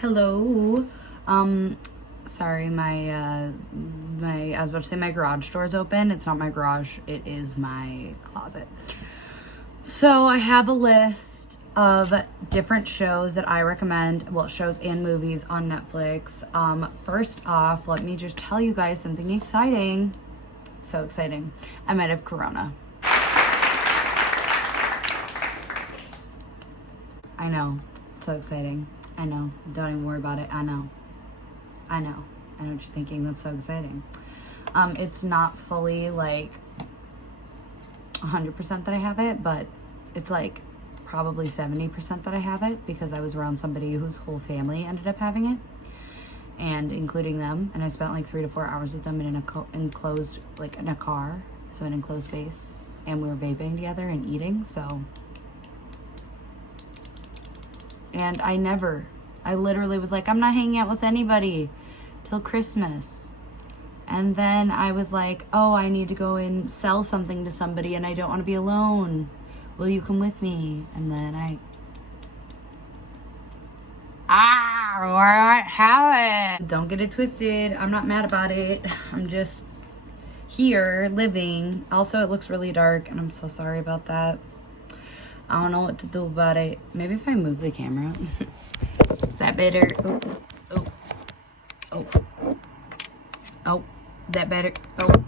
Hello. Sorry, my I was about to say my garage door is open. It's not my garage, it is my closet. So I have a list of different shows that I recommend, well, shows and movies on Netflix. First off, let me just tell you guys something exciting. So exciting. I might have corona. I know. So exciting. I know. Don't even worry about it. I know what you're thinking. That's so exciting. It's not fully like 100% that I have it, but it's like probably 70% that I have it because I was around somebody whose whole family ended up having it, and including them. And I spent like 3 to 4 hours with them in an enclosed, like in a car, so an enclosed space, and we were vaping together and eating. So. And I literally was like, I'm not hanging out with anybody till Christmas. And then I was like, oh, I need to go and sell something to somebody and I don't want to be alone. Will you come with me? And then I have it. Don't get it twisted. I'm not mad about it. I'm just here living. Also, it looks really dark and I'm so sorry about that. I don't know what to do about it. Maybe if I move the camera. Is that better? Oh, that better? Oh.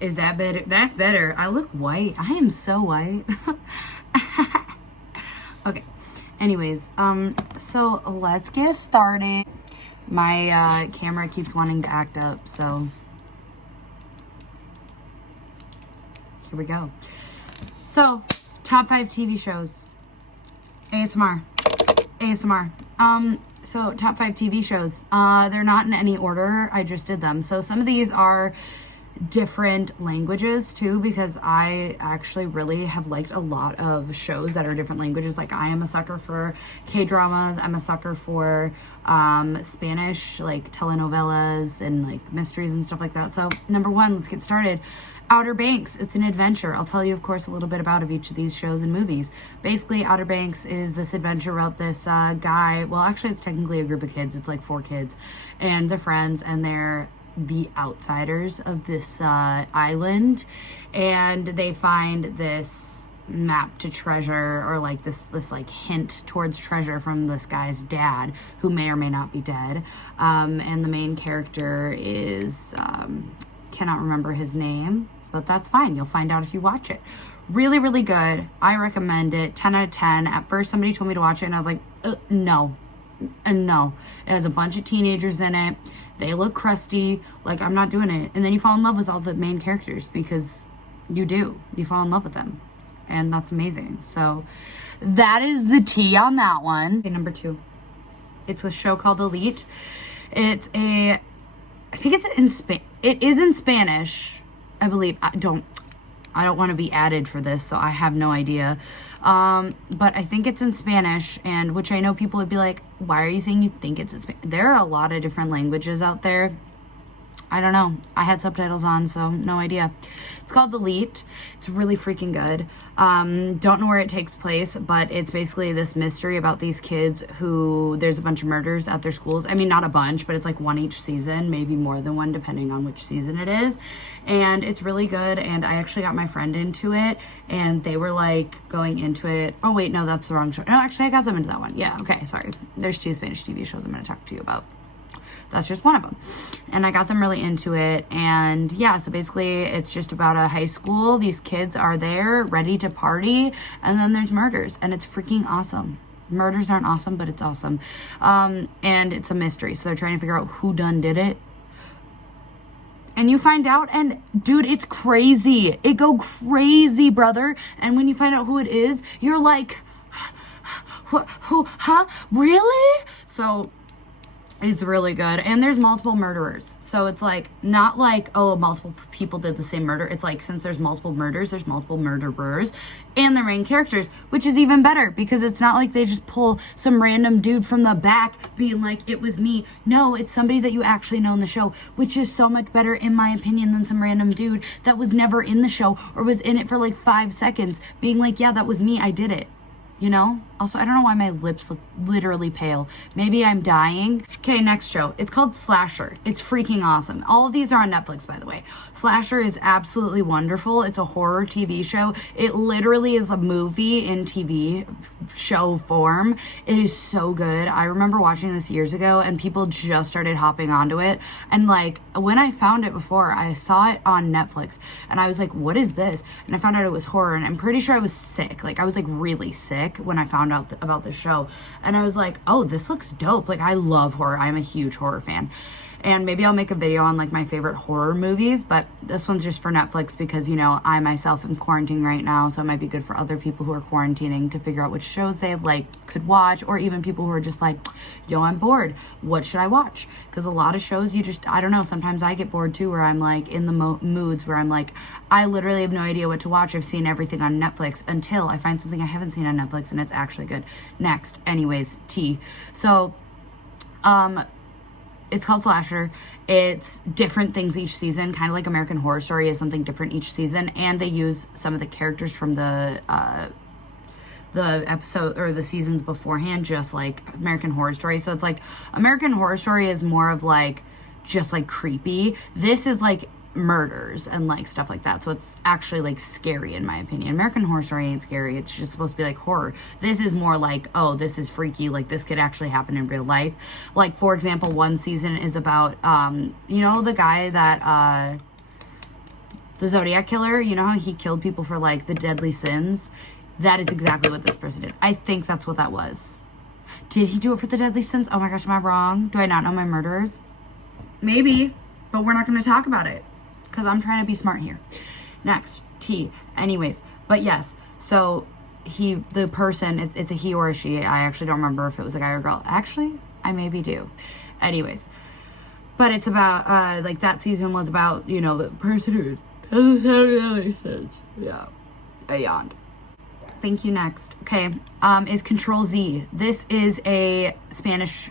Is that better? That's better. I look white. I am so white. Okay. Anyways, so let's get started. My camera keeps wanting to act up, so here we go. So, top 5 TV shows. ASMR. So top 5 TV shows. They're not in any order. I just did them. So some of these are different languages too, because I actually really have liked a lot of shows that are different languages. Like I am a sucker for K-dramas. I'm a sucker for Spanish, like telenovelas and like mysteries and stuff like that. So number 1, let's get started. Outer Banks. It's an adventure. I'll tell you, of course, a little bit about each of these shows and movies. Basically, Outer Banks is this adventure about this guy. Well, actually, it's technically a group of kids. It's like 4 kids, and they're friends, and they're the outsiders of this island, and they find this map to treasure, or like this like hint towards treasure from this guy's dad, who may or may not be dead. And the main character is cannot remember his name, but that's fine. You'll find out if you watch it. Really, really good. I recommend it. 10 out of 10. At first, somebody told me to watch it, and I was like, no. No. It has a bunch of teenagers in it. They look crusty. Like, I'm not doing it. And then you fall in love with all the main characters, because you do. You fall in love with them. And that's amazing. So, that is the tea on that one. Okay, number 2. It's a show called Elite. It is in Spanish, I believe. I don't want to be added for this, so I have no idea. But I think it's in Spanish, and which I know people would be like, why are you saying you think it's in Spanish? There are a lot of different languages out there. I don't know. I had subtitles on, so no idea. It's called Elite. It's really freaking good. Don't know where it takes place, but it's basically this mystery about these kids who, there's a bunch of murders at their schools. I mean, not a bunch, but it's like 1 each season, maybe more than 1 depending on which season it is. And it's really good, and I actually got my friend into it, and they were like going into it. Oh wait, no, that's the wrong show. No, actually I got them into that one. Yeah, okay, sorry. There's 2 Spanish TV shows I'm going to talk to you about. That's just one of them. And I got them really into it. And yeah, so basically it's just about a high school. These kids are there ready to party. And then there's murders. And it's freaking awesome. Murders aren't awesome, but it's awesome. And it's a mystery. So they're trying to figure out who done did it. And you find out, and dude, it's crazy. It go crazy, brother. And when you find out who it is, you're like, who, huh? Really? So it's really good. And there's multiple murderers. So it's like, not like, oh, multiple people did the same murder. It's like, since there's multiple murders, there's multiple murderers and the main characters, which is even better because it's not like they just pull some random dude from the back being like, it was me. No, it's somebody that you actually know in the show, which is so much better, in my opinion, than some random dude that was never in the show or was in it for like 5 seconds being like, yeah, that was me. I did it. you know? Also, I don't know why my lips look literally pale. Maybe I'm dying. Okay, next show. It's called Slasher. It's freaking awesome. All of these are on Netflix, by the way. Slasher is absolutely wonderful. It's a horror TV show. It literally is a movie in TV show form. It is so good. I remember watching this years ago and people just started hopping onto it. And like, when I found it before, I saw it on Netflix and I was like, what is this? And I found out it was horror, and I'm pretty sure I was sick. Like, I was like really sick when I found out about the show, and I was like, oh, this looks dope. Like, I love horror. I'm a huge horror fan, and maybe I'll make a video on like my favorite horror movies, but this one's just for Netflix because, you know, I myself am quarantining right now, so it might be good for other people who are quarantining to figure out which shows they like could watch, or even people who are just like, yo, I'm bored, what should I watch? Because a lot of shows, you just, I don't know, sometimes I get bored too, where I'm like in the moods where I'm like, I literally have no idea what to watch. I've seen everything on Netflix until I find something I haven't seen on Netflix and it's actually good. Next, anyways, T. So, it's called Slasher. It's different things each season, kind of like American Horror Story is something different each season, and they use some of the characters from the episode or the seasons beforehand, just like American Horror Story. So it's like American Horror Story is more of like just like creepy. This is like murders and like stuff like that, so it's actually like scary in my opinion. American Horror Story ain't scary, it's just supposed to be like horror. This is more like, oh, this is freaky, like this could actually happen in real life. Like, for example, one season is about you know, the guy that the Zodiac killer, you know how he killed people for like the deadly sins? That is exactly what this person did. I think that's what that was. Did he do it for the deadly sins? Oh my gosh, am I wrong? Do I not know my murderers? Maybe, but we're not going to talk about it because I'm trying to be smart here. Next, T. Anyways, but yes, so the person, it's a he or a she. I actually don't remember if it was a guy or a girl. Actually, I maybe do. Anyways, but it's about, like, that season was about, you know, the person who doesn't have any sense. Yeah, I yawned. Thank you. Next, okay, is Ctrl Z. This is a Spanish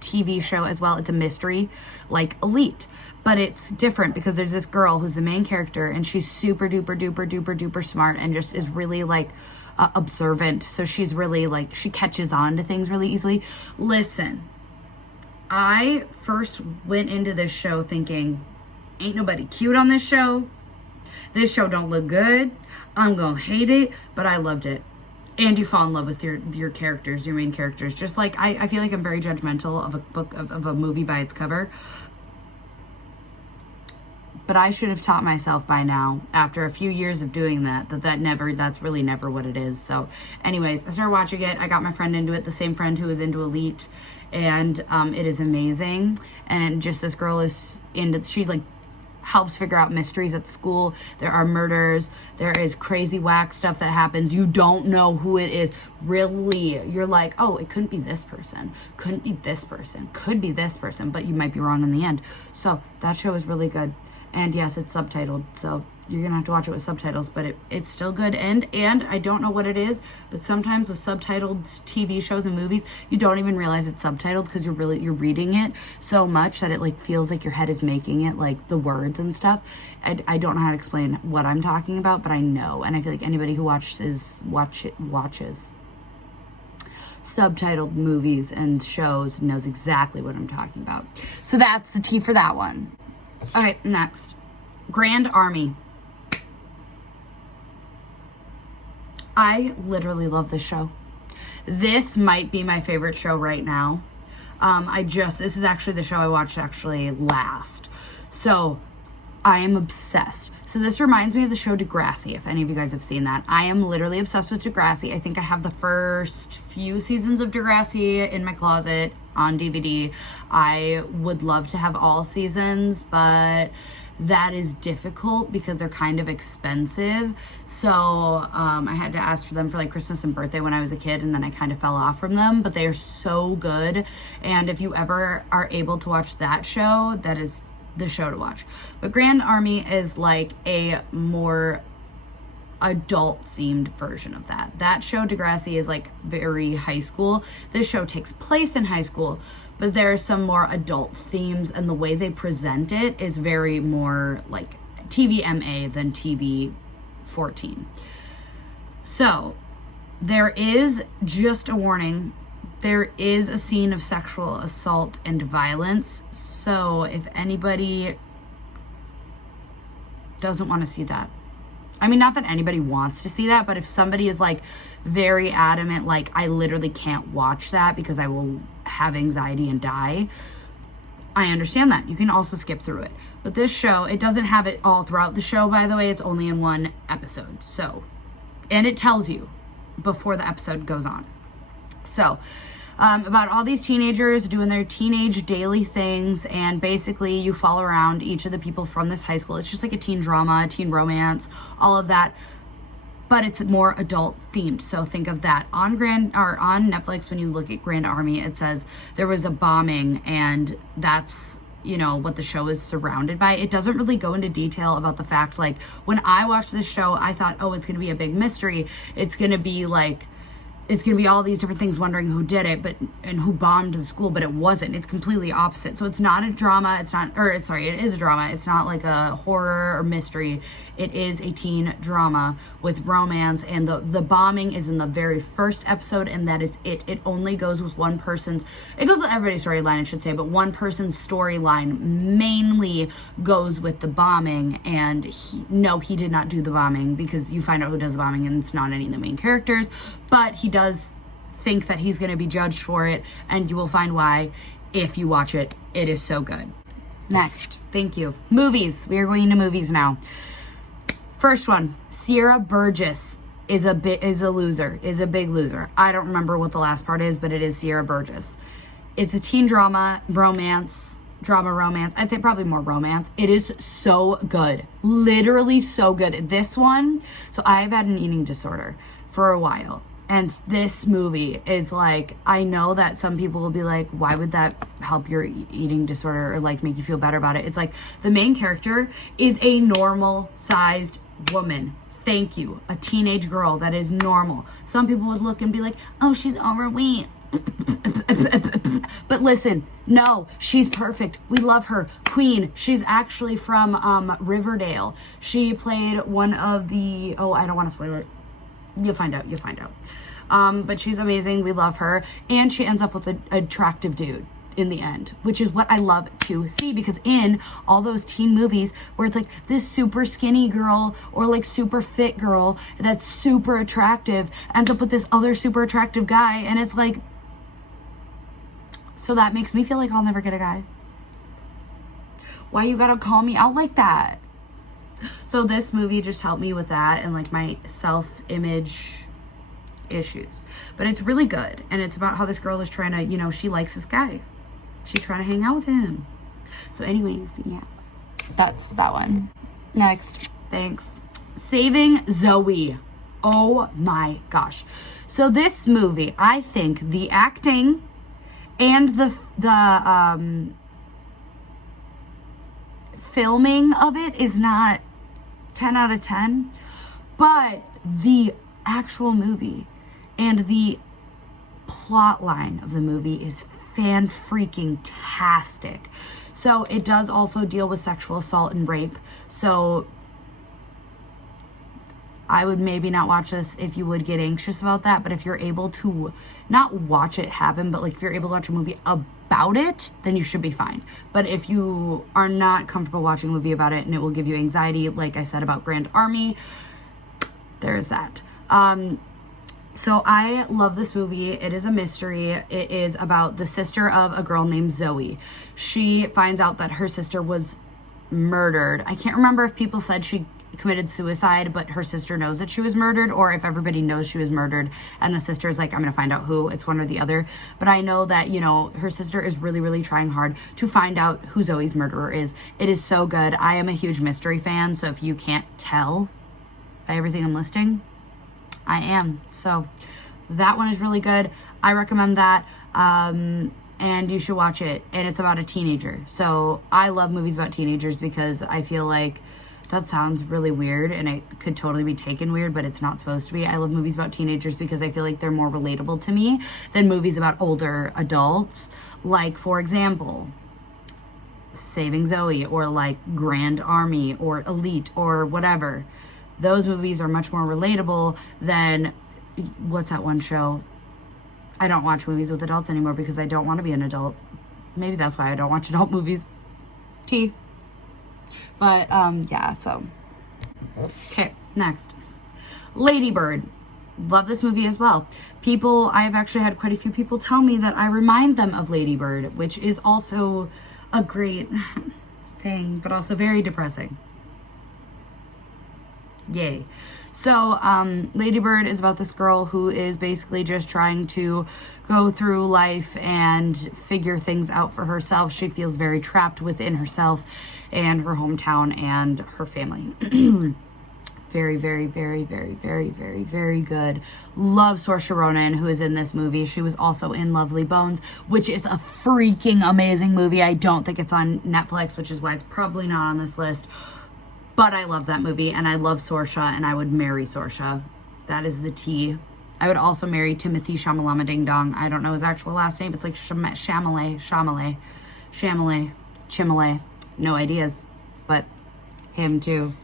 TV show as well. It's a mystery, like Elite, but it's different because there's this girl who's the main character, and she's super duper duper duper duper smart and just is really like observant. So she's really like, she catches on to things really easily. Listen, I first went into this show thinking, ain't nobody cute on this show. This show don't look good. I'm gonna hate it, but I loved it. And you fall in love with your characters, your main characters. Just like, I feel like I'm very judgmental of a book, of a movie by its cover. But I should have taught myself by now, after a few years of doing that's really never what it is. So anyways, I started watching it. I got my friend into it, the same friend who was into Elite. And it is amazing. And just this girl is she like helps figure out mysteries at school. There are murders. There is crazy whack stuff that happens. You don't know who it is. Really, you're like, oh, it couldn't be this person. Couldn't be this person. Could be this person, but you might be wrong in the end. So that show is really good. And yes, it's subtitled, so you're gonna have to watch it with subtitles, but it's still good. And I don't know what it is, but sometimes with subtitled TV shows and movies, you don't even realize it's subtitled because you're reading it so much that it like feels like your head is making it, like the words and stuff. I don't know how to explain what I'm talking about, but I know, and I feel like anybody who watches subtitled movies and shows knows exactly what I'm talking about. So that's the T for that one. Okay, next. Grand Army. I literally love this show. This might be my favorite show right now. This is actually the show I watched actually last. So I am obsessed. So this reminds me of the show Degrassi, if any of you guys have seen that. I am literally obsessed with Degrassi. I think I have the first few seasons of Degrassi in my closet on DVD. I would love to have all seasons, but that is difficult because they're kind of expensive. So I had to ask for them for like Christmas and birthday when I was a kid, and then I kind of fell off from them, but they are so good. And if you ever are able to watch that show, that is the show to watch. But Grand Army is like a more adult themed version of that. That show Degrassi is like very high school. This show takes place in high school, but there are some more adult themes, and the way they present it is very more like TV MA than TV 14. So There is, just a warning, there is a scene of sexual assault and violence. So if anybody doesn't want to see that, I mean, not that anybody wants to see that, but if somebody is like very adamant, like I literally can't watch that because I will have anxiety and die, I understand that. You can also skip through it. But this show, it doesn't have it all throughout the show, by the way. It's only in one episode. So, and it tells you before the episode goes on. So, about all these teenagers doing their teenage daily things, and basically you follow around each of the people from this high school. It's just like a teen drama, teen romance, all of that, but it's more adult themed. So think of that. On Netflix, when you look at Grand Army, it says there was a bombing, and that's, you know, what the show is surrounded by. It doesn't really go into detail about the fact, like, when I watched this show, I thought, oh, it's going to be a big mystery. It's going to be like, it's going to be all these different things, wondering who did it, and who bombed the school, but it wasn't. It's completely opposite. So it's not a drama. It is a drama. It's not like a horror or mystery. It is a teen drama with romance, and the bombing is in the very first episode, and that is it. It only goes with one person's, it goes with everybody's storyline, I should say, but one person's storyline mainly goes with the bombing, and he did not do the bombing, because you find out who does the bombing, and it's not any of the main characters, but he does think that he's going to be judged for it, and you will find why if you watch it. It is so good. Next, thank you. Movies. We are going into movies now. First one, Sierra Burgess is a big loser. I don't remember what the last part is, but it is Sierra Burgess. It's a teen drama, romance. I'd say probably more romance. It is so good. Literally so good. This one, so I've had an eating disorder for a while. And this movie is like, I know that some people will be like, why would that help your eating disorder or like make you feel better about it? It's like, the main character is a normal sized woman. Thank you. A teenage girl that is normal. Some people would look and be like, oh, she's overweight. But listen, no, she's perfect. We love her. Queen. She's actually from Riverdale. She played one of the, I don't want to spoil it. You'll find out. But she's amazing. We love her. And she ends up with an attractive dude in the end, which is what I love to see, because in all those teen movies where it's like this super skinny girl or like super fit girl that's super attractive ends up with this other super attractive guy, and it's like, so that makes me feel like I'll never get a guy. Why you gotta call me out like that? So this movie just helped me with that and like my self-image issues. But it's really good. And it's about how this girl is trying to, she likes this guy. She's trying to hang out with him. So anyways, yeah. That's that one. Next. Thanks. Saving Zoe. Oh my gosh. So this movie, I think the acting and the filming of it is not 10 out of 10, but the actual movie and the plot line of the movie is fan-freaking-tastic. So it does also deal with sexual assault and rape. So I would maybe not watch this if you would get anxious about that, but if you're able to not watch it happen, but like if you're able to watch a movie about it, then you should be fine. But if you are not comfortable watching a movie about it and it will give you anxiety, like I said about Grand Army, there's that. So I love this movie. It is a mystery. It is about the sister of a girl named Zoe. She finds out that her sister was murdered. I can't remember if people said she committed suicide, but her sister knows that she was murdered, or if everybody knows she was murdered and the sister is like, I'm gonna find out who. It's one or the other. But I know that, her sister is really, really trying hard to find out who Zoe's murderer is. It is so good. I am a huge mystery fan, so if you can't tell by everything I'm listing, I am. So that one is really good. I recommend that. And you should watch it. And it's about a teenager. So I love movies about teenagers because I feel like that sounds really weird and it could totally be taken weird, but it's not supposed to be. I love movies about teenagers because I feel like they're more relatable to me than movies about older adults. Like, for example, Saving Zoe, or like Grand Army or Elite or whatever. Those movies are much more relatable than what's that one show? I don't watch movies with adults anymore because I don't want to be an adult. Maybe that's why I don't watch adult movies. T. But, yeah, so. Okay, next. Lady Bird. Love this movie as well. I've actually had quite a few people tell me that I remind them of Lady Bird, which is also a great thing, but also very depressing. Yay. So, Lady Bird is about this girl who is basically just trying to go through life and figure things out for herself. She feels very trapped within herself and her hometown and her family. Very, very, very, very, very, very, very good. Love Saoirse Ronan, who is in this movie. She was also in Lovely Bones, which is a freaking amazing movie. I don't think it's on Netflix, which is why it's probably not on this list. But I love that movie, and I love Saoirse, and I would marry Saoirse. That is the tea. I would also marry Timothy Shamalama Ding Dong. I don't know his actual last name. It's like Chimale. No ideas, but him too.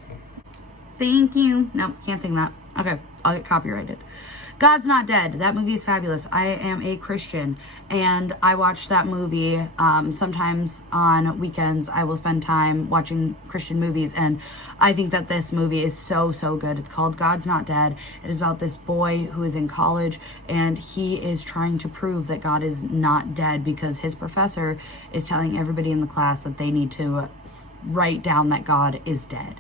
Thank you. No, can't sing that. Okay, I'll get copyrighted. God's Not Dead. That movie is fabulous. I am a Christian, and I watch that movie. Sometimes on weekends, I will spend time watching Christian movies, and I think that this movie is so, so good. It's called God's Not Dead. It is about this boy who is in college, and he is trying to prove that God is not dead because his professor is telling everybody in the class that they need to write down that God is dead.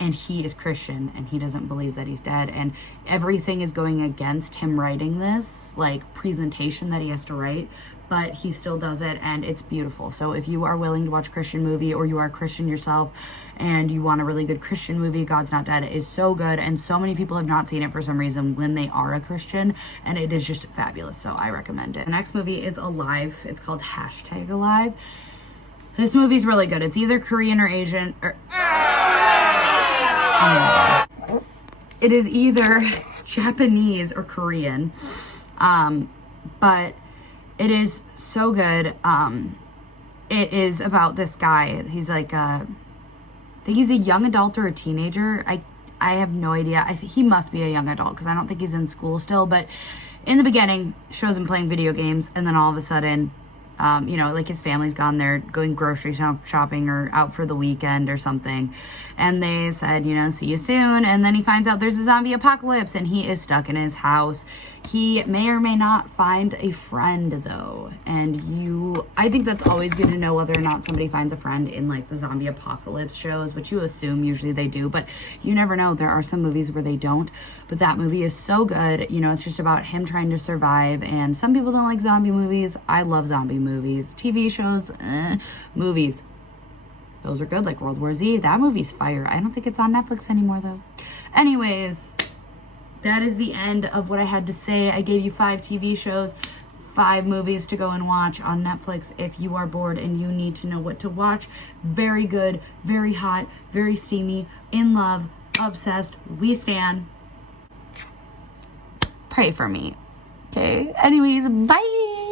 And he is Christian, and he doesn't believe that he's dead, and everything is going against him writing this, like, presentation that he has to write, but he still does it, and it's beautiful. So if you are willing to watch a Christian movie, or you are a Christian yourself, and you want a really good Christian movie, God's Not Dead is so good, and so many people have not seen it for some reason when they are a Christian, and it is just fabulous, so I recommend it. The next movie is Alive. It's called #Alive. This movie's really good. It's either Korean or Asian, or... It is either Japanese or Korean, but it is so good. It is about this guy. He's like I think he's a young adult or a teenager. I have no idea. He must be a young adult because I don't think he's in school still. But in the beginning, shows him playing video games, and then all of a sudden, like his family's gone there going grocery shopping or out for the weekend or something. And they said, see you soon. And then he finds out there's a zombie apocalypse and he is stuck in his house. He may or may not find a friend though. And I think that's always good to know whether or not somebody finds a friend in like the zombie apocalypse shows, which you assume usually they do, but you never know. There are some movies where they don't, but that movie is so good. It's just about him trying to survive. And some people don't like zombie movies. I love zombie movies. TV shows, movies. Those are good, like World War Z. That movie's fire. I don't think it's on Netflix anymore, though. Anyways, that is the end of what I had to say. I gave you 5 TV shows, 5 movies to go and watch on Netflix if you are bored and you need to know what to watch. Very good, very hot, very steamy, in love, obsessed. We stan. Pray for me. Okay? Anyways, bye!